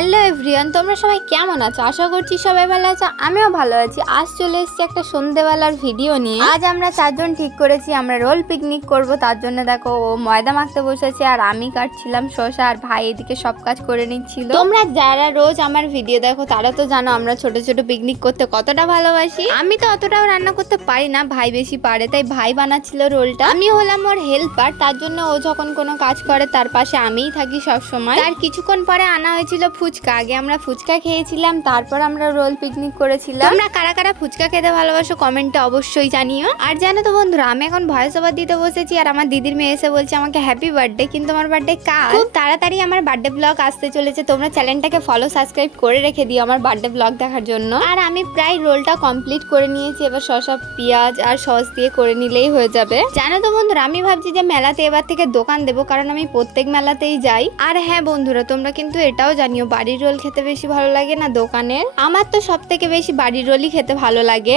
Hello everyone, তোমরা সবাই কেমন আছো? আশা করছি সবাই ভালো আছো, আমিও ভালো আছি। আজ চলে এসেছি একটা সন্ধ্যেবেলার ভিডিও নিয়ে। আজ আমরা চারজন ঠিক করেছি আমরা রোল পিকনিক করব। তার জন্য দেখো ও ময়দা মাখতে বসেছে আর আমি কাটছিলাম শসা, আর ভাই এদিকে সব কাজ করে নিচ্ছিল। তোমরা যারা রোজ আমার ভিডিও দেখো তারা তো জানো আমরা ছোট ছোট পিকনিক করতে কতটা ভালোবাসি। আমি তো অতটাও রান্না করতে পারি না, ভাই বেশি পারে, তাই ভাই বানাচ্ছিল রোলটা। আমি হলাম ওর হেল্পার, তার জন্য ও যখন কোনো কাজ করে তার পাশে আমিই থাকি সব সময়। তার কিছুক্ষণ পরে আনা হয়েছিল ফুচকা। আগে আমরা ফুচকা খেয়েছিলাম, তারপর আমরা রোল পিকনিক করেছিলাম। তোমরা কারা কারা ফুচকা খেতে ভালোবাসো কমেন্টে অবশ্যই জানিও। আর জানো তো বন্ধুরা, আমি এখন ভয়েস ওভার দিতে বসেছি আর আমার দিদির মেয়ে এসে বলছে আমাকে হ্যাপি বার্থডে, কিন্তু আমার বার্থডে কাল। খুব তাড়াতাড়ি আমার বার্থডে ব্লগ আসতে চলেছে, তোমরা চ্যানেলটাকে ফলো সাবস্ক্রাইব করে রেখে দিও আমার বার্থডে ব্লগ দেখার জন্য। আর আমি প্রায় রোলটা কমপ্লিট করে নিয়েছি, এবার শসা পেঁয়াজ আর সস দিয়ে করে নিলেই হয়ে যাবে। জানো তো বন্ধুরা, আমি ভাবছি যে মেলাতে এবার থেকে দোকান দেবো, কারণ আমি প্রত্যেক মেলাতেই যাই। আর হ্যাঁ বন্ধুরা, তোমরা কিন্তু এটাও জানিও বাড়ির রোল খেতে বেশি ভালো লাগে না দোকানের। আমার তো সব থেকে বেশি বাড়ির রোলই খেতে ভালো লাগে।